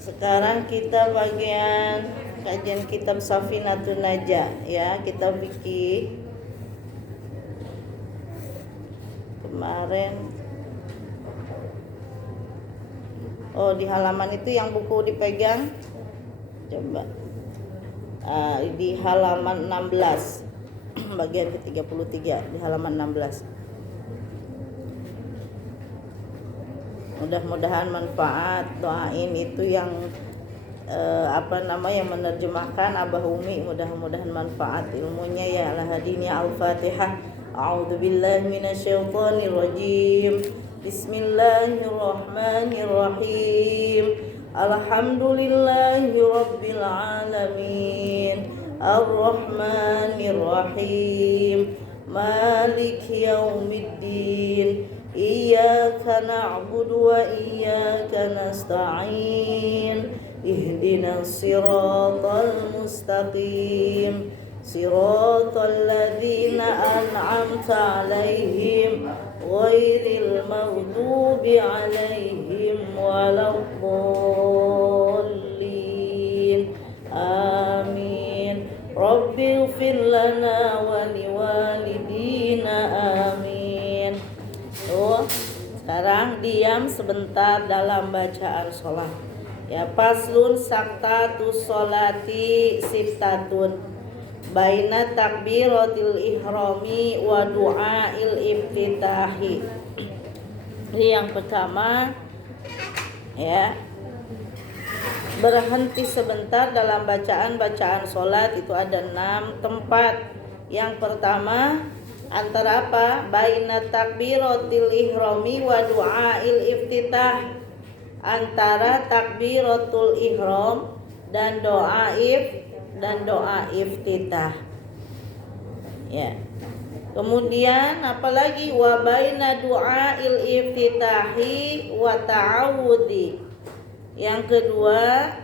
Sekarang kita bagian kajian kitab Safinatun Najah ya, kitab fikih. Kemarin di halaman itu yang buku dipegang coba di halaman 16 bagian ke-33 di halaman 16. Mudah-mudahan manfaat. Doain itu yang yang menerjemahkan Abah Umi, mudah-mudahan manfaat ilmunya ya. Al-Hadini Al-Fatihah. A'udzubillahi minasyaitonir rajim. Bismillahirrahmanirrahim. Alhamdulillahi rabbil alamin. Ar-Rahmanir-Rahim. Maliki yaumiddin. Iyyaka na'budu wa iyyaka nasta'in. Ihdinas siratal mustaqim. Siratal ladzina an'amta 'alaihim ghairil maghdubi 'alaihim waladdallin. Amin. Rabbighfir lana wa liwalidina. Amin. Sekarang diam sebentar dalam bacaan sholat. Ya, paslun saktatus sholati sittatun baina takbiratil ihrami wa du'ail iftitahi. Ini yang pertama ya, berhenti sebentar dalam bacaan sholat itu ada 6 tempat. Yang pertama antara apa? Baina takbiratil ihrami wa du'ail iftitah, antara takbiratul ihram dan doa iftitah. Ya. Kemudian apalagi wa baina du'ail iftitahi wa ta'awudzi. Yang kedua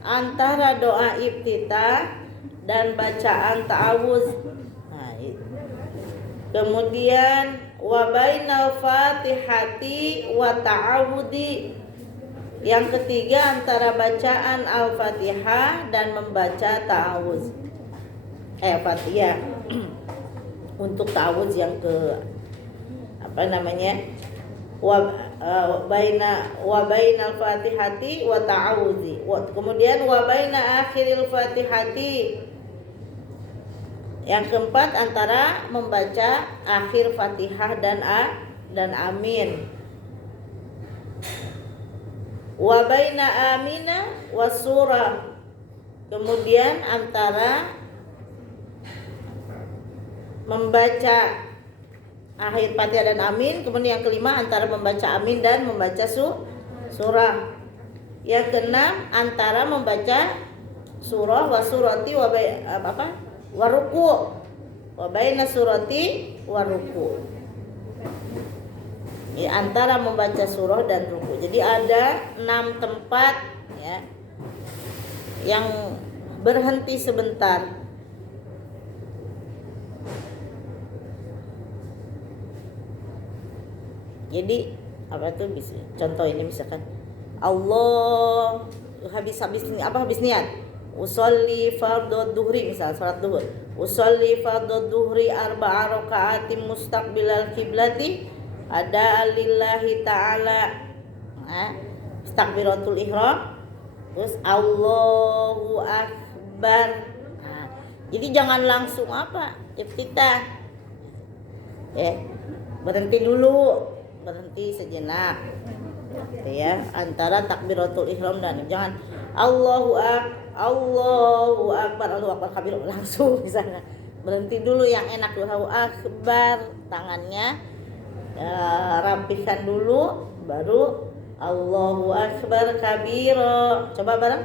antara doa iftitah dan bacaan ta'awuz. Kemudian wa bainal fatihati wa ta'awudi. Yang ketiga antara bacaan al-fatihah dan membaca ta'awuz. Fatihah. Untuk ta'awuz yang ke wa bainal fatihati wa ta'awuzi. Kemudian wa baina akhiril fatihati. Yang keempat antara membaca akhir Fatihah dan amin. Wa baina amina was surah. Kemudian antara membaca akhir Fatihah dan amin. Kemudian yang kelima antara membaca amin dan membaca surah. Yang keenam antara membaca surah wa surati wa ruku, wa baina surati wa ruku. Ya, antara membaca surah dan ruku. Jadi ada 6 tempat ya yang berhenti sebentar. Jadi bisa contoh ini misalkan Allah habis niat usolli fardhu duhri, misal salat duhur, usolli fardhu duhri 4 raka'atin mustaqbilal kiblati ada lillahi ta'ala. Takbiratul ihram, terus Allahu akbar. Jadi jangan langsung iftitah. Berhenti sejenak. Ya, antara takbiratul ihram dan jangan Allahu akbar kabir langsung misalnya. Berhenti dulu yang enak dulu. Allahu akbar, tangannya rapikan dulu, baru Allahu akbar kabira. Coba bareng.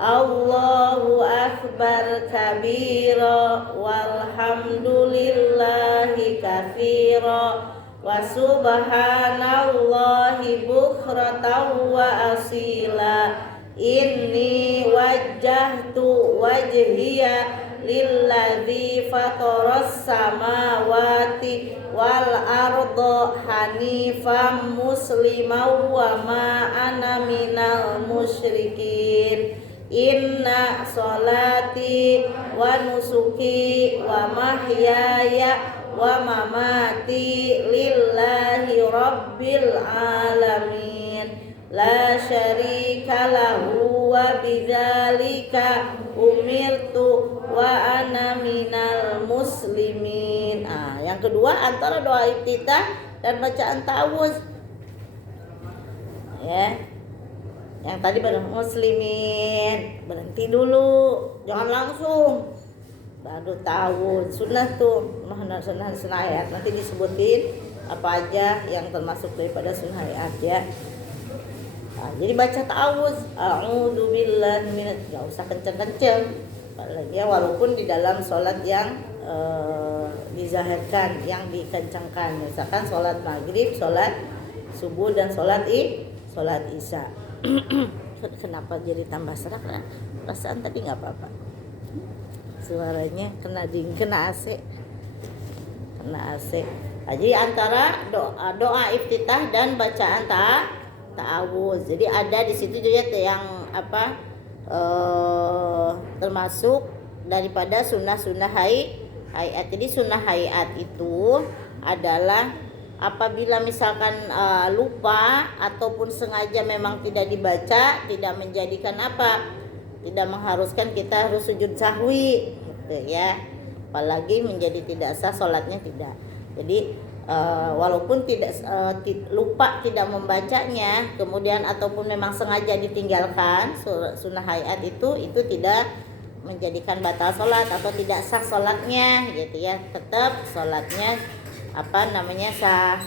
Allahu akbar kabira walhamdulillahi katsira wa subhanallahi bukratan wa asila. Inni wajjahtu wajhiya lilladzi fataras samawati wal arda hanifam musliman wa ma ana minal musyrikin. Inna sholati wa nusuki wa mahyaya wa mamati lillahi rabbil alamin la syarika lahu wa bidzalika umirtu wa ana minal muslimin. Yang kedua antara doa iftitah dan bacaan ta'awudz. Ya. Yang tadi bareng muslimin, berhenti dulu, jangan langsung. Baru tahu sunnah tuh, sunnah ayat. Nanti disebutin apa aja yang termasuk daripada sunnah ayat ya. Jadi baca ta'awudz, a'udzubillahi minasy, enggak usah kenceng-kenceng. Apalagi ya walaupun di dalam sholat yang dizahirkan, yang dikencangkan. Misalkan sholat maghrib, sholat subuh dan sholat isya. Kenapa jadi tambah serak? Perasaan tadi nggak apa-apa. Suaranya kena dingin, kena AC. Jadi antara doa iftitah dan bacaan ta'awudz. Jadi ada di situ juga yang termasuk daripada sunnah hayat. Jadi sunnah hayat itu adalah apabila misalkan lupa ataupun sengaja memang tidak dibaca, tidak menjadikan tidak mengharuskan kita harus sujud sahwi gitu ya. Apalagi menjadi tidak sah sholatnya tidak. Jadi walaupun tidak lupa tidak membacanya, kemudian ataupun memang sengaja ditinggalkan sunnah hayat itu tidak menjadikan batal sholat atau tidak sah sholatnya gitu ya. Tetap sholatnya sah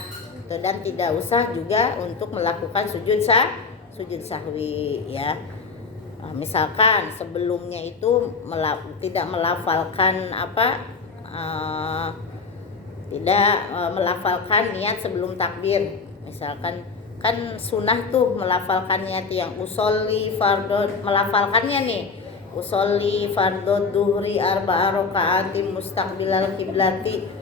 dan tidak usah juga untuk melakukan sujud sahwi ya. Misalkan sebelumnya itu tidak melafalkan melafalkan niat sebelum takbir. Misalkan kan sunnah tuh melafalkan niat yang usolli fardhu, melafalkannya nih usolli fardhu duhri arba'a raka'atin mustaqbilal kiblati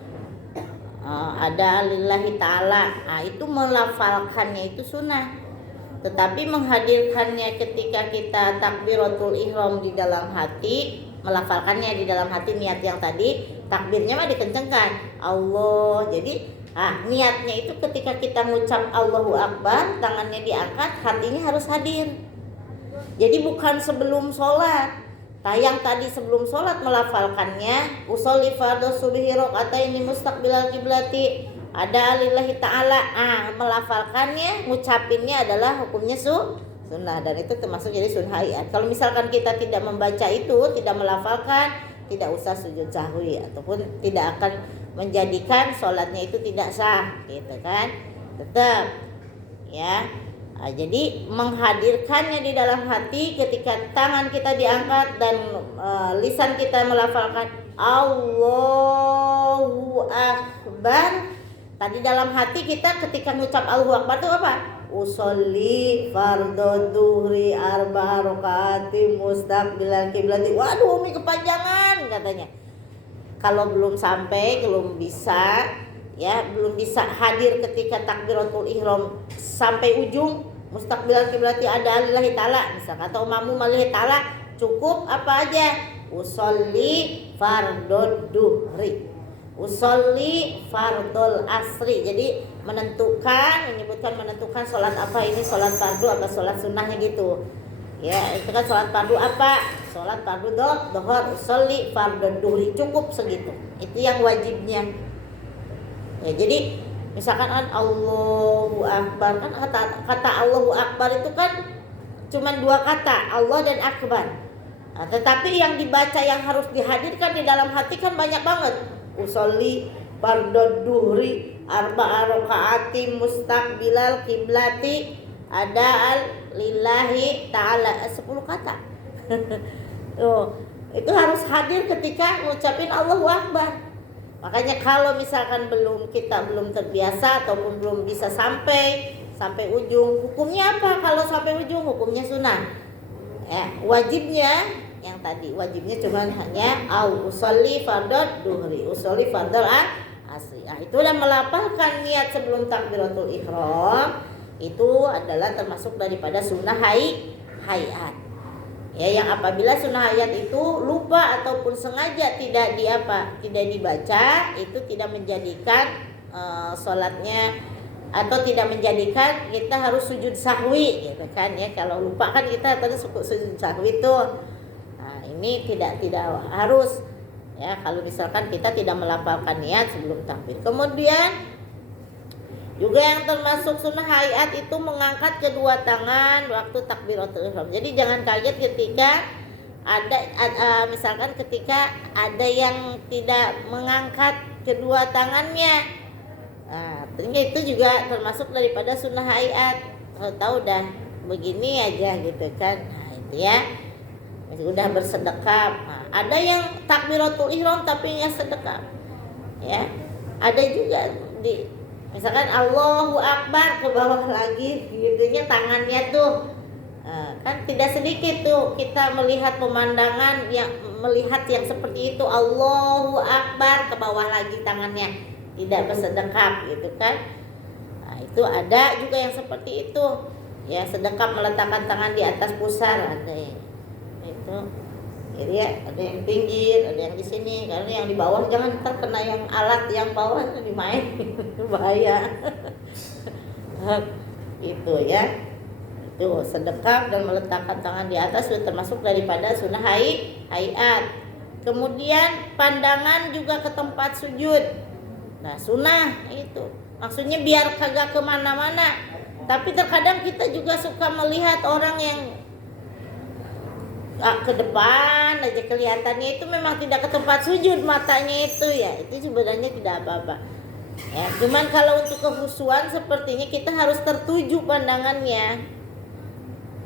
ada lillahi ta'ala. Itu melafalkannya itu sunnah. Tetapi menghadirkannya ketika kita takbiratul ihram di dalam hati, melafalkannya di dalam hati niat yang tadi, takbirnya mah dikencengkan Allah. Jadi niatnya itu ketika kita ngucap Allahu Akbar, tangannya diangkat, hatinya harus hadir. Jadi bukan sebelum sholat. Yang tadi sebelum sholat melafalkannya usolli fardhu subhi raka'ataini mustaqbilal kiblati ada lillahi ta'ala. Melafalkannya, ngucapinnya adalah hukumnya sunnah dan itu termasuk jadi sunnah hayat. Kalau misalkan kita tidak membaca itu, tidak melafalkan, tidak usah sujud sahwi ataupun tidak akan menjadikan sholatnya itu tidak sah gitu kan. Tetap ya. Jadi menghadirkannya di dalam hati ketika tangan kita diangkat dan lisan kita melafalkan Allahu Akbar. Tadi dalam hati kita ketika mengucap Allahu Akbar itu apa? Usolli fardhu duhri arba'a raka'atin mustaqbilal kiblati. Waduh, Umi kepanjangan katanya. Kalau belum sampai, belum bisa hadir ketika takbiratul ihram sampai ujung mustaqbilal kiblati ada lillahi ta'ala misalkan atau mamum lillahi ta'ala, cukup apa aja? Usolli fardhu duhri, usolli fardhul asri. Jadi menyebutkan sholat apa, ini sholat fardu apa sholat sunnahnya gitu ya. Itu kan sholat fardu apa, sholat fardu dhuhr, usolli fardhu duhri, cukup segitu, itu yang wajibnya ya. Jadi misalkan Allahu Akbar, kan kata Allahu Akbar itu kan cuma dua kata, Allah dan Akbar. Tetapi yang dibaca, yang harus dihadirkan di dalam hati kan banyak banget. Usolli fardhu duhri arba'a raka'atin mustaqbilal kiblati ada lillahi ta'ala, 10 kata. Itu harus hadir ketika ngucapin Allahu Akbar. Makanya kalau misalkan kita belum terbiasa ataupun belum bisa sampai ujung, hukumnya apa? Kalau sampai ujung hukumnya sunnah. Ya, wajibnya yang tadi wajibnya cuma hanya usolli fardhu duhri, usolli fardhul asri. Itu dan melafalkan niat sebelum takbiratul ihram itu adalah termasuk daripada sunnah hayat. Ya, yang apabila sunnah hayat itu lupa ataupun sengaja tidak dibaca, itu tidak menjadikan sholatnya, atau tidak menjadikan kita harus sujud sahwi gitu kan ya. Kalau lupa kan kita tadi sujud sahwi tuh. Nah, ini tidak harus ya, kalau misalkan kita tidak melafalkan niat sebelum takbir. Kemudian juga yang termasuk sunnah hayat itu mengangkat kedua tangan waktu takbiratul ihram. Jadi jangan kaget ketika misalkan ketika ada yang tidak mengangkat kedua tangannya. Nah, ternyata itu juga termasuk daripada sunnah hayat. Tahu dah begini aja gitu kan. Nah, itu ya. Sudah bersedekap. Nah, ada yang takbiratul ihram tapi yang sedekap. Ya. Ada juga misalkan Allahu Akbar ke bawah lagi gitunya tangannya tuh. Kan tidak sedikit tuh kita melihat pemandangan yang seperti itu, Allahu Akbar ke bawah lagi tangannya, tidak bersedekap gitu kan. Nah, itu ada juga yang seperti itu. Ya, sedekap meletakkan tangan di atas pusar ada ya. Itu jadi ya, ada yang pinggir, ada yang di sini, karena yang di bawah jangan terkena yang alat yang bawah dimain bahaya. Itu ya, itu sedekap dan meletakkan tangan di atas itu termasuk daripada sunnah hayat. Kemudian pandangan juga ke tempat sujud. Nah, sunnah itu maksudnya biar kagak kemana-mana. Tapi terkadang kita juga suka melihat orang yang ke depan aja kelihatannya itu memang tidak ke tempat sujud matanya itu ya, itu sebenarnya tidak apa-apa ya. Cuman kalau untuk kehusuan sepertinya kita harus tertuju pandangannya.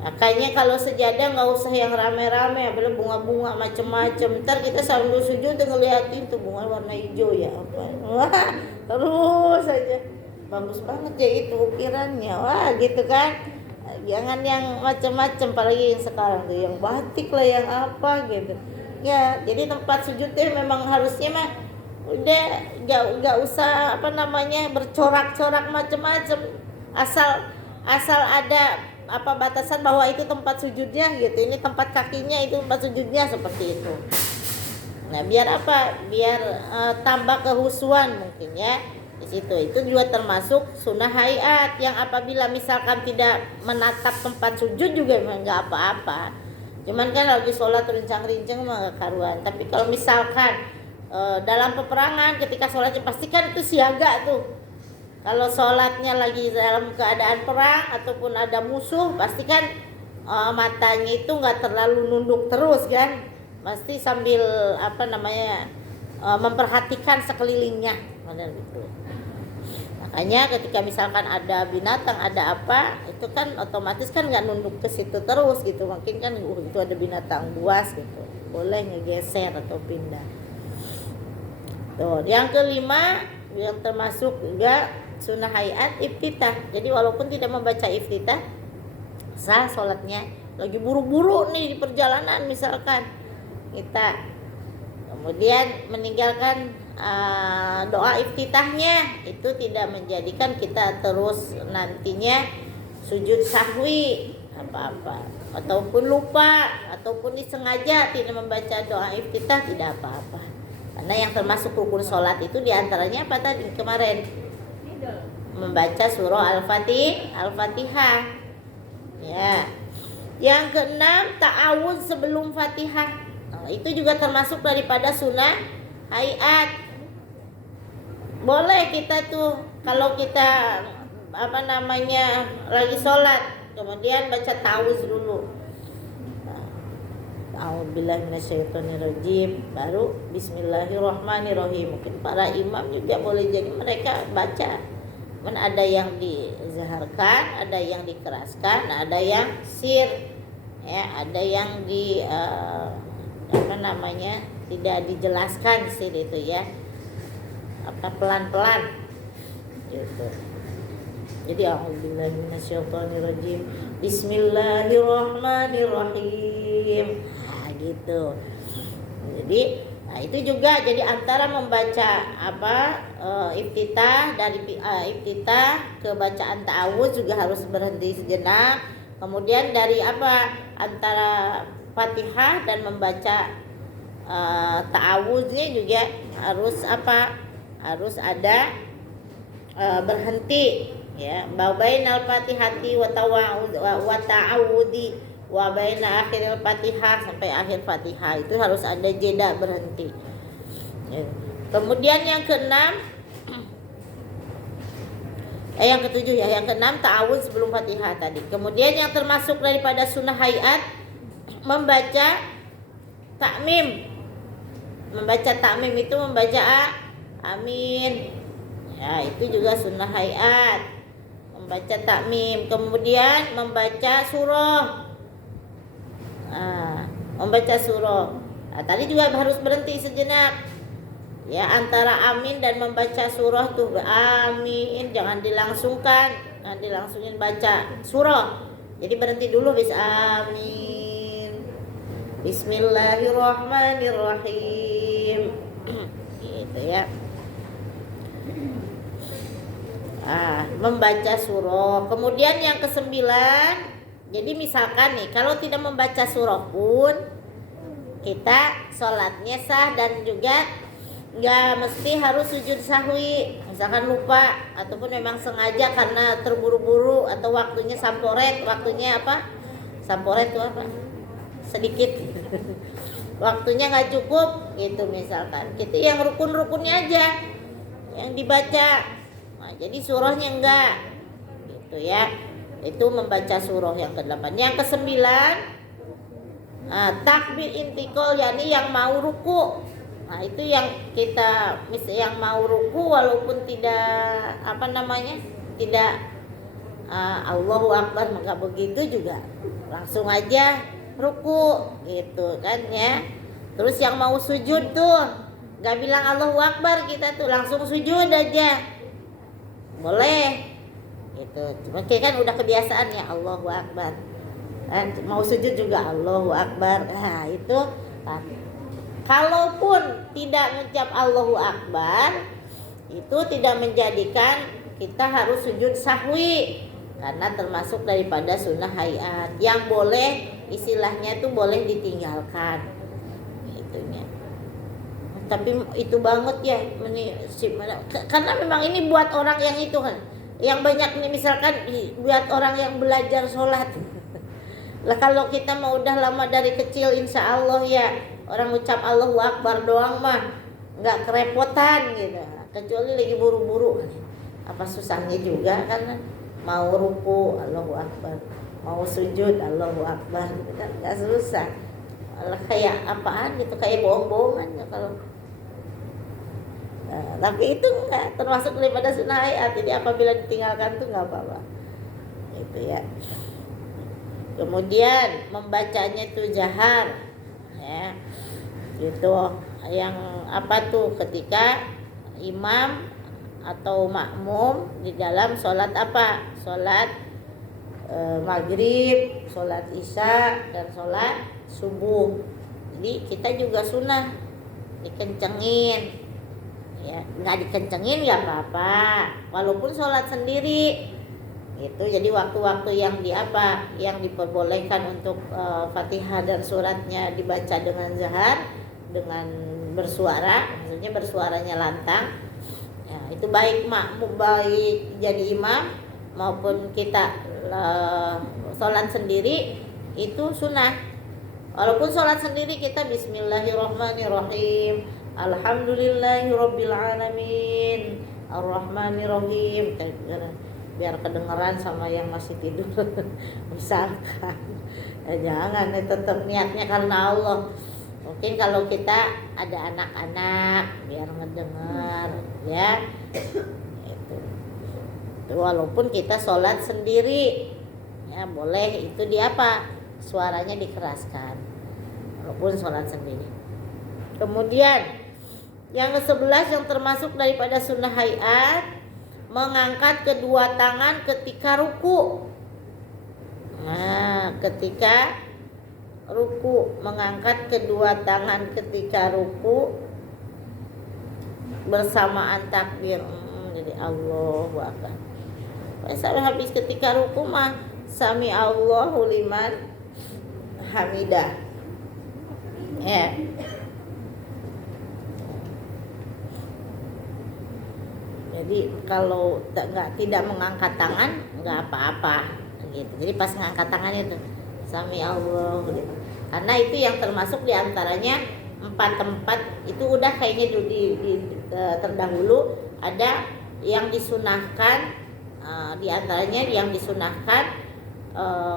Makanya kalau sejadah nggak usah yang rame-rame, apalagi bunga-bunga macam-macam. Ntar kita sambil sujud tuh ngeliatin tuh bunga warna hijau ya apa, wah terus aja bagus banget ya itu ukirannya, wah gitu kan. Jangan yang macam-macam, apalagi yang sekarang tuh yang batik lah yang apa gitu ya. Jadi tempat sujudnya memang harusnya mah udah nggak usah bercorak-corak macam-macam, asal ada batasan bahwa itu tempat sujudnya gitu, ini tempat kakinya, itu tempat sujudnya, seperti itu. Nah, biar tambah kehusuan mungkin ya. Di situ itu juga termasuk sunnah hayat yang apabila misalkan tidak menatap tempat sujud juga memang nggak apa-apa. Cuman kan lagi sholat rincang-rincang mah nggak karuan. Tapi kalau misalkan dalam peperangan ketika sholatnya pastikan itu siaga tuh. Kalau sholatnya lagi dalam keadaan perang ataupun ada musuh, pastikan matanya itu nggak terlalu nunduk terus kan. Pasti sambil memperhatikan sekelilingnya, benar gitu. Makanya ketika misalkan ada binatang, ada apa, itu kan otomatis kan nggak nunduk ke situ terus gitu. Mungkin kan itu ada binatang buas gitu, boleh ngegeser atau pindah. Tuh, yang kelima yang termasuk juga sunnah hayat iftitah. Jadi walaupun tidak membaca iftitah, sah sholatnya. Lagi buru-buru nih di perjalanan misalkan kita, kemudian meninggalkan doa iftitahnya, itu tidak menjadikan kita terus nantinya sujud sahwi apa-apa, ataupun lupa ataupun disengaja tidak membaca doa iftitah, tidak apa-apa. Karena yang termasuk rukun sholat itu diantaranya apa tadi kemarin, membaca surah Al-Fatihah ya. Yang keenam, ta'awudz sebelum Fatihah. Nah, itu juga termasuk daripada sunnah hayat. Boleh kita tuh kalau kita lagi sholat kemudian baca ta'awudz dulu. A'udzubillahi minasyaitonirrajim, baru bismillahirrahmanirrahim. Mungkin para imam juga boleh jadi mereka baca. Ada yang dizaharkan, ada yang dikeraskan, ada yang sir ya, ada yang tidak dijelaskan sir itu ya, pelan-pelan gitu. Jadi a'udzubillahi minasyaitonirrajim, bismillahirrahmanirrahim, nah gitu. Jadi itu juga jadi antara membaca iftitah, dari iftitah ke bacaan ta'awudz juga harus berhenti sejenak, Kemudian dari apa antara Fatihah dan membaca ta'awuznya juga harus apa? Harus ada berhenti ya. Bainal Fatihati wa ta'awudi wa baina akhiril Fatihah, sampai akhir Fatihah itu harus ada jeda, berhenti. Ya. Kemudian yang keenam, yang ketujuh ya, yang keenam ta'awudz sebelum Fatihah tadi. Kemudian yang termasuk daripada sunnah hayat membaca takmim. Membaca takmim itu membaca amin. Ya, itu juga sunnah hayat. Membaca takmim, kemudian membaca surah. Membaca surah. Nah, tadi juga harus berhenti sejenak. Ya, antara amin dan membaca surah tuh amin, jangan dilangsungkan, jangan dilangsungin baca surah. Jadi berhenti dulu, bis amin, bismillahirrahmanirrahim, gitu ya. Membaca surah. Kemudian yang kesembilan, jadi misalkan nih kalau tidak membaca surah pun kita sholatnya sah dan juga nggak mesti harus sujud sahwi, misalkan lupa ataupun memang sengaja karena terburu-buru atau waktunya samporet, waktunya apa? Samporet itu apa? Sedikit. Waktunya nggak cukup gitu misalkan. Gitu yang rukun-rukunnya aja yang dibaca. Nah, jadi surahnya enggak. Gitu ya. Itu membaca surah yang ke-8. Yang ke-9, takbir intikal, yakni yang mau ruku. Nah, itu yang kita yang mau ruku walaupun tidak tidak Allahu Akbar, maka begitu juga langsung aja ruku gitu kan ya. Terus yang mau sujud tuh nggak bilang Allahu Akbar, kita tuh langsung sujud aja boleh gitu. Cuma kita kan udah kebiasaan ya Allahu Akbar, kan mau sujud juga Allahu Akbar. Nah itu kan. Kalaupun tidak mengucap Allahu Akbar, itu tidak menjadikan kita harus sujud sahwi, karena termasuk daripada sunnah hayat yang boleh, istilahnya itu boleh ditinggalkan itunya. Tapi itu banget ya karena memang ini buat orang yang itu kan, yang banyak nih, misalkan buat orang yang belajar sholat. Lah kalau kita mau udah lama dari kecil, insya Allah ya orang ucap Allahu Akbar doang mah nggak kerepotan gitu, kecuali lagi buru-buru. Apa susahnya juga kan, mau ruku Allahu Akbar, mau sujud Allahu Akbar, kan nggak susah. Malah kayak apaan gitu, kayak bohong-bohongan ya kalau. Nah, tapi itu nggak termasuk daripada sunnah hayat, jadi apabila ditinggalkan tuh nggak apa-apa. Itu ya. Kemudian membacanya itu jahar ya. Itu yang apa tuh, ketika imam atau makmum di dalam sholat apa? Sholat maghrib, sholat isya, dan sholat subuh. Jadi kita juga sunnah dikencengin ya, nggak dikencengin nggak apa-apa walaupun sholat sendiri itu. Jadi waktu-waktu yang yang diperbolehkan untuk Fatihah dan suratnya dibaca dengan zahar, dengan bersuara, maksudnya bersuaranya lantang ya, itu baik makmum, baik jadi imam maupun kita sholat sendiri itu sunnah. Walaupun sholat sendiri kita bismillahirrahmanirrahim, alhamdulillahirabbil alamin, arrahmanirrahim, biar kedengeran sama yang masih tidur. Misalkan ya jangan, tetap niatnya karena Allah. Mungkin kalau kita ada anak-anak biar ngedengar ya itu walaupun kita sholat sendiri ya boleh itu suaranya dikeraskan walaupun sholat sendiri. Kemudian yang ke-11 yang termasuk daripada sunnah hayat, mengangkat kedua tangan ketika ruku. Nah, ketika ruku, mengangkat kedua tangan ketika ruku bersamaan takbir. Jadi Allahu Akbar. Sampai habis ketika ruku mah Sami Allahu liman hamidah. Ya. Jadi kalau tidak mengangkat tangan nggak apa-apa gitu. Jadi pas ngangkat tangannya itu Sami Allahu liman. Karena itu yang termasuk diantaranya 4 tempat itu udah kayaknya terdahulu ada yang disunahkan, diantaranya yang disunahkan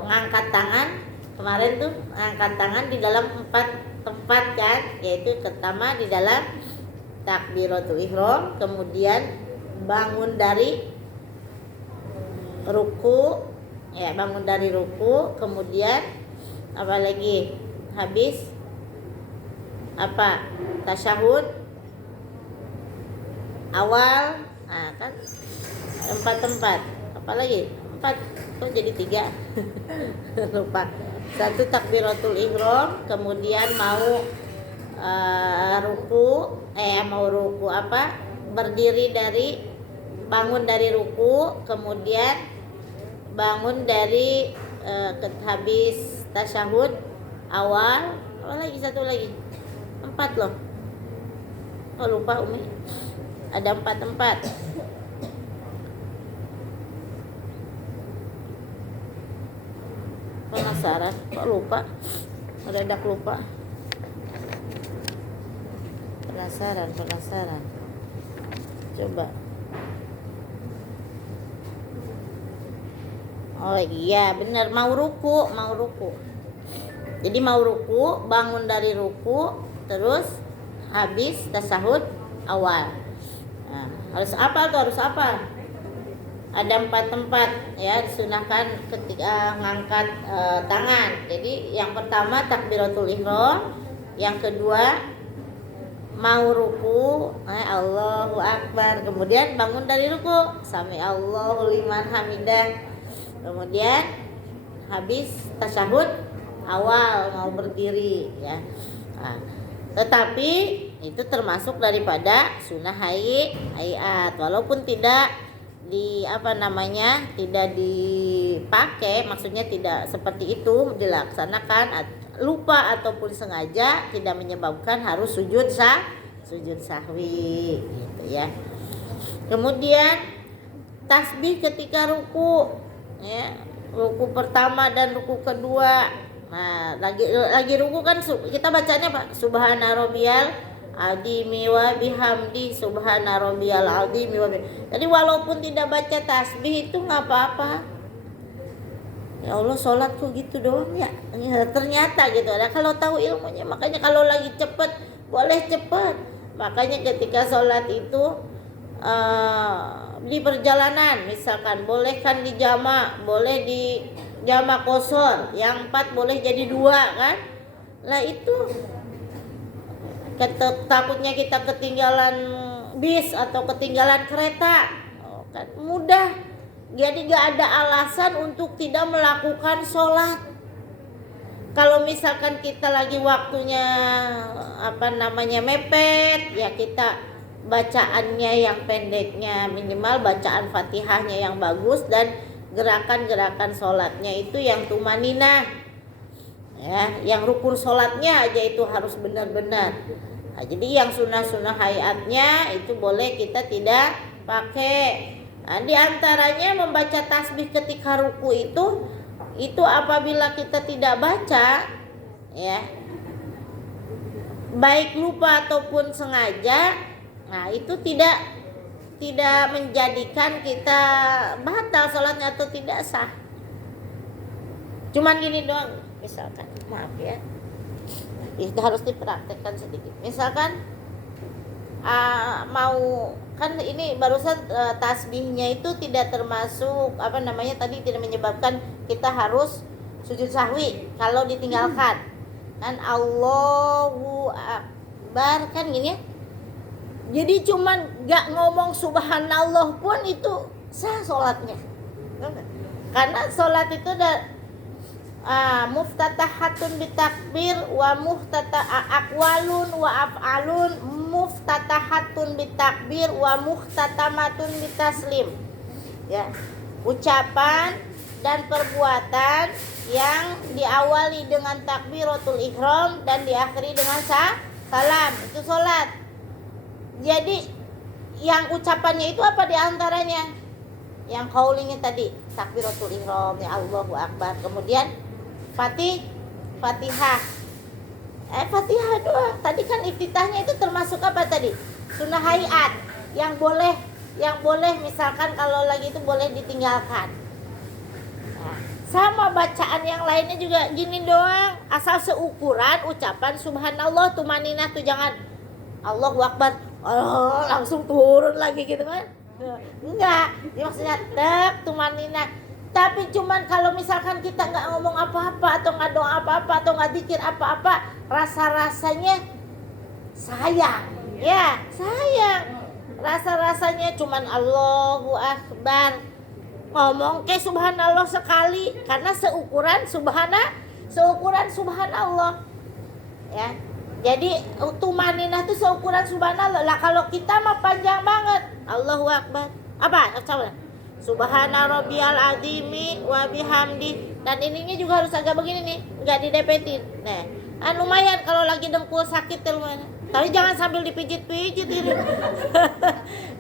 ngangkat tangan. Kemarin tuh ngangkat tangan di dalam 4 tempat kan, yaitu pertama di dalam takbiratul ihram, kemudian bangun dari ruku, ya bangun dari ruku, kemudian apa lagi, habis apa, tasyahud awal, nah kan 4 tempat, apa lagi 4, kok jadi 3 lupa. 1 takbiratul ihram, kemudian mau ruku apa, berdiri dari, bangun dari ruku, kemudian bangun dari habis tasyahud awal, apa lagi, 1 lagi, 4 loh, oh lupa Umi, ada 4 tempat. Penasaran, kok lupa, mendadak lupa. Penasaran, coba. Oh iya benar, mau ruku. Jadi mau ruku, bangun dari ruku, terus habis tasyahud awal. Nah, harus apa? Ada 4 tempat ya disunahkan ketika ngangkat tangan. Jadi yang pertama takbiratul ihram, yang kedua mau ruku, Allahu akbar, kemudian bangun dari ruku, sami Allahu liman hamidah, kemudian habis tasyahud awal mau berdiri ya. Nah, tetapi itu termasuk daripada sunnah hayat, walaupun tidak tidak dipakai, maksudnya tidak seperti itu dilaksanakan, lupa ataupun sengaja tidak menyebabkan harus sujud sahwi gitu ya. Kemudian tasbih ketika ruku ya, ruku pertama dan ruku kedua. Nah, lagi ruku kan kita bacanya Pak, subhana rabbiyal azimi wa bihamdi, subhana rabbiyal azimi wa bihamdi. Jadi walaupun tidak baca tasbih itu nggak apa-apa. Ya Allah, sholatku gitu doang ya. Ternyata gitu. Ada kalau tahu ilmunya, makanya kalau lagi cepat boleh cepat. Makanya ketika sholat itu di perjalanan, misalkan boleh kan di jamak, boleh di jamak qashar, yang 4 boleh jadi 2 kan. Lah itu takutnya kita ketinggalan bis atau ketinggalan kereta, kan mudah. Jadi gak ada alasan untuk tidak melakukan sholat. Kalau misalkan kita lagi waktunya mepet, ya kita bacaannya yang pendeknya, minimal bacaan Fatihahnya yang bagus, dan gerakan-gerakan sholatnya itu yang tumaninah. Ya, yang rukun sholatnya aja itu harus benar-benar. Nah, jadi yang sunnah-sunnah hayatnya itu boleh kita tidak pakai. Nah, di antaranya membaca tasbih ketika ruku itu apabila kita tidak baca, ya, baik lupa ataupun sengaja, nah itu tidak menjadikan kita batal sholatnya atau tidak sah. Cuman gini doang, misalkan, maaf ya, itu harus dipraktekkan sedikit. Misalkan mau, kan ini barusan tasbihnya itu tidak termasuk tadi tidak menyebabkan kita harus sujud sahwi kalau ditinggalkan. Kan Allahu Akbar kan gini ya. Jadi cuman gak ngomong subhanallah pun itu sah sholatnya. Karena sholat itu ada muftatahatun bitakbir wa akwalun wa af'alun, muftatahatun bitakbir wa muhtatamatun bitaslim. Ya, ucapan dan perbuatan yang diawali dengan takbiratul ihram dan diakhiri dengan salam. Itu sholat. Jadi yang ucapannya itu apa diantaranya? Yang kaulinya tadi takbiratul ihram, ya Allahu Akbar. Kemudian Fatihah. Fatihah doang. Tadi kan iftitahnya itu termasuk apa tadi? Sunnah hayat yang boleh misalkan kalau lagi itu boleh ditinggalkan. Nah, sama bacaan yang lainnya juga gini doang, asal seukuran ucapan subhanallah tumaninah tuh, jangan Allahu Akbar langsung turun lagi gitu kan. Enggak, dia maksudnya tumaninah. Tapi cuman kalau misalkan kita nggak ngomong apa-apa atau nggak doa apa-apa atau nggak zikir apa-apa, rasa-rasanya sayang. Ya, sayang. Rasa-rasanya cuman Allahu Akbar. Ngomong ke subhanallah sekali karena seukuran subhanallah. Ya. Jadi tumaninah itu seukuran subhanallah. Lah kalau kita mah panjang banget. Allahu Akbar. Apa? Coba. Subhana rabbiyal azimi wa bihamdi. Dan ininya juga harus agak begini nih, enggak didepetin. Nah, lumayan kalau lagi dengkul sakit lumayan. Tapi jangan sambil dipijit-pijit ini.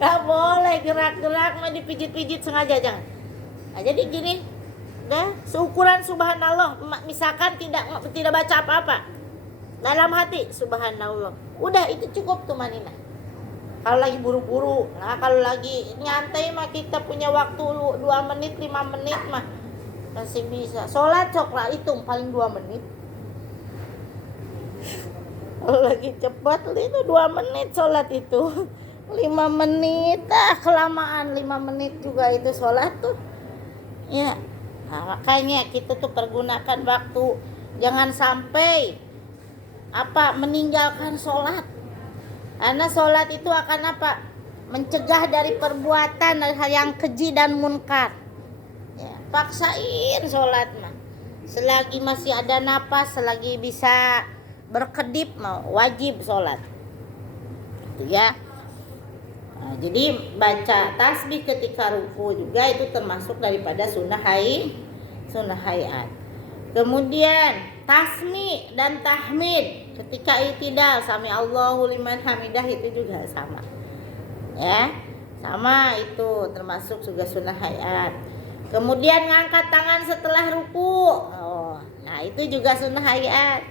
Gak boleh gerak-gerak mah dipijit-pijit sengaja, jangan. Nah, jadi gini, udah seukuran subhanallah. Misalkan tidak baca apa-apa, dalam hati subhanallah. Udah itu cukup tumaninah. Kalau lagi buru-buru, nah kalau lagi nyantai mah kita punya waktu 2 menit, 5 menit mah masih bisa. Sholat coklat hitung paling 2 menit. Kalau lagi cepat itu 2 menit sholat itu. 5 menit kelamaan 5 menit juga itu sholat tuh. Ya. Nah, makanya kita tuh pergunakan waktu, jangan sampai meninggalkan sholat. Karena sholat itu akan mencegah dari perbuatan yang keji dan munkar. Ya, paksain sholat mah. Selagi masih ada napas, selagi bisa berkedip mau wajib sholat itu ya. Nah, jadi baca tasbih ketika ruku juga itu termasuk daripada sunnah hayat. Kemudian tasmi dan tahmid ketika i'tidal, sami Allahu liman hamidah, itu juga sama ya, sama itu termasuk juga sunnah hayat. Kemudian ngangkat tangan setelah ruku, nah itu juga sunnah hayat.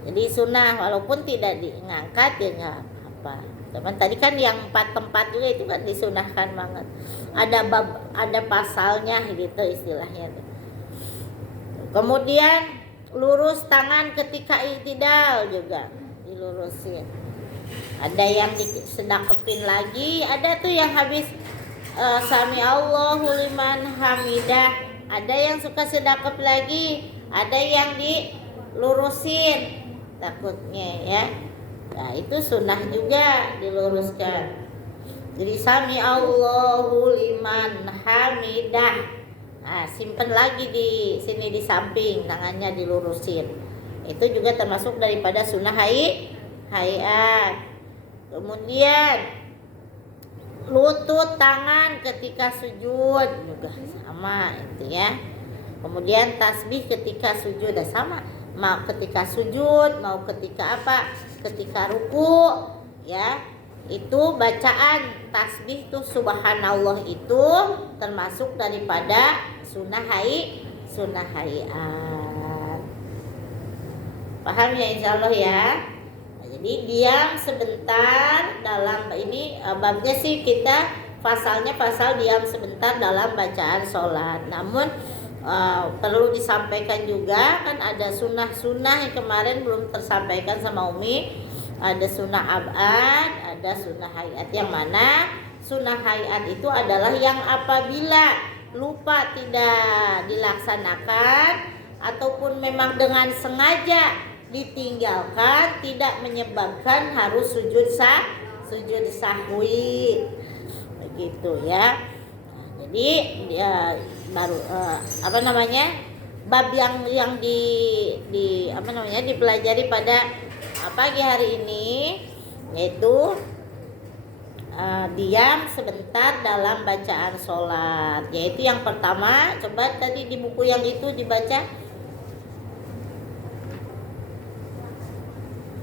Jadi sunnah walaupun tidak diangkat ya nggak apa. Teman tadi kan yang 4 tempat juga itu kan disunahkan banget. Ada pasalnya gitu istilahnya. Kemudian lurus tangan ketika i'tidal juga dilurusin. Ada yang disedekapin lagi, ada tuh yang habis sami Allahu liman hamidah. Ada yang suka sedekap lagi, ada yang dilurusin takutnya ya. Nah itu sunnah juga diluruskan. Jadi sami Allahu liman hamidah. Nah simpen lagi di sini di samping, tangannya dilurusin. Itu juga termasuk daripada sunnah hayat. Kemudian lutut tangan ketika sujud juga sama itu ya. Kemudian tasbih ketika sujud sama. Mau ketika sujud, mau ketika ketika ruku ya, itu bacaan tasbih tuh subhanallah itu termasuk daripada sunnah hayat. Paham ya insyaallah ya. Nah, jadi diam sebentar dalam ini babnya sih kita pasalnya pasal diam sebentar dalam bacaan sholat. Namun perlu disampaikan juga kan ada sunnah-sunnah yang kemarin belum tersampaikan sama Umi. Ada sunnah abad, ada sunnah hayat. Yang mana sunnah hayat itu adalah yang apabila lupa tidak dilaksanakan ataupun memang dengan sengaja ditinggalkan tidak menyebabkan harus sujud sahwi. Begitu ya. Jadi ya baru bab yang dipelajari pada pagi hari ini yaitu diam sebentar dalam bacaan sholat. Yaitu yang pertama, coba tadi di buku yang itu dibaca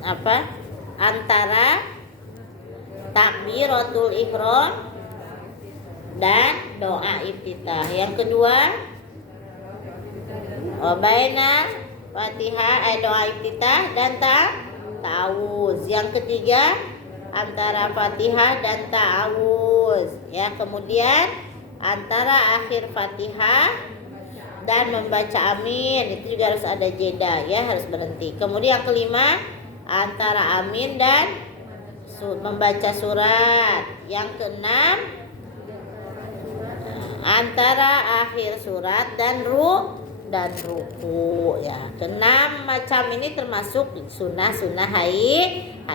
apa? Antara takbiratul ihram dan doa iftitah. Yang kedua, baina Fatihah, doa iftitah dan ta'awuz. Yang ketiga, antara Fatihah dan ta'awuz. Ya, kemudian antara akhir Fatihah dan membaca amin, itu juga harus ada jeda ya, harus berhenti. Kemudian yang kelima, antara amin dan membaca surat. Yang keenam, antara akhir surat dan ruku ya. Keenam macam ini termasuk sunnah hayat.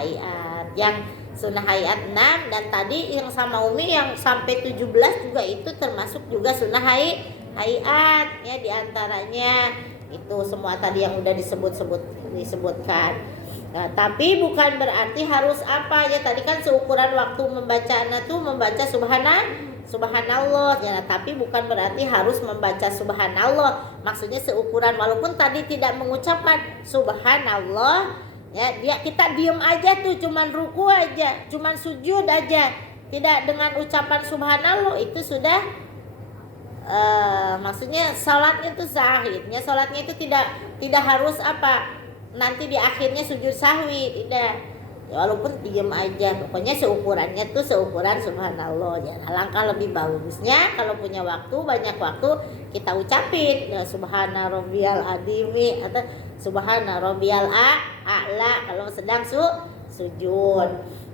Yang sunnah hayat 6, dan tadi yang sama Umi yang sampai 17 juga itu termasuk juga sunnah hayat ya, diantaranya itu semua tadi yang udah disebutkan. Nah, tapi bukan berarti harus apa ya, tadi kan seukuran waktu membacanya tuh membaca subhanallah ya, tapi bukan berarti harus membaca subhanallah. Maksudnya seukuran, walaupun tadi tidak mengucapkan subhanallah ya, kita diem aja tuh, cuman ruku aja, cuman sujud aja, tidak dengan ucapan subhanallah, itu sudah maksudnya salatnya itu sahihnya, salatnya itu tidak harus apa nanti di akhirnya sujud sahwi, tidak ya, walaupun diem aja, pokoknya seukurannya tuh seukuran subhanallah ya. Alangkah lebih bagusnya kalau punya waktu, banyak waktu, kita ucapin ya, subhana rabbiyal adimi atau subhana rabbiyal a'la kalau sedang sujud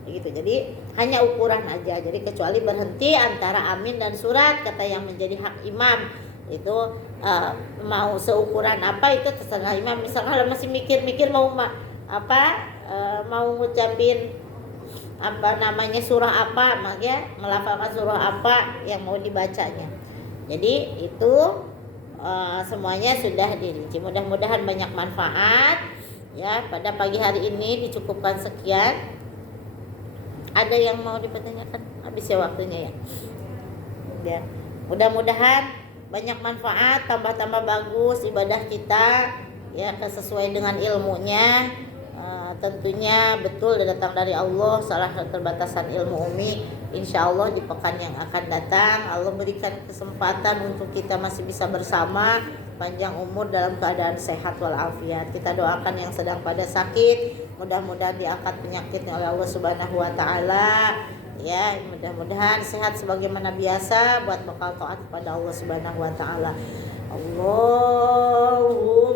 begitu. Jadi hanya ukuran aja, jadi kecuali berhenti antara amin dan surat, kata yang menjadi hak imam itu mau seukuran apa itu terserah imam. Misalnya masih mikir-mikir mau mau ngucapin apa namanya surah apa, makanya melafalkan surah apa yang mau dibacanya. Jadi itu semuanya sudah dirinci. Mudah-mudahan banyak manfaat ya. Pada pagi hari ini dicukupkan sekian. Ada yang mau dipertanyakan? Habis ya waktunya ya. Ya, mudah-mudahan banyak manfaat, tambah bagus ibadah kita ya, sesuai dengan ilmunya. Tentunya betul datang dari Allah, salah keterbatasan ilmu Umi. Insya Allah di pekan yang akan datang Allah berikan kesempatan untuk kita masih bisa bersama, panjang umur dalam keadaan sehat walafiat. Kita doakan yang sedang pada sakit, mudah-mudahan diangkat penyakitnya oleh Allah Subhanahu wa taala. Ya, mudah-mudahan sehat sebagaimana biasa buat bekal taat kepada Allah Subhanahu wa taala. Allahu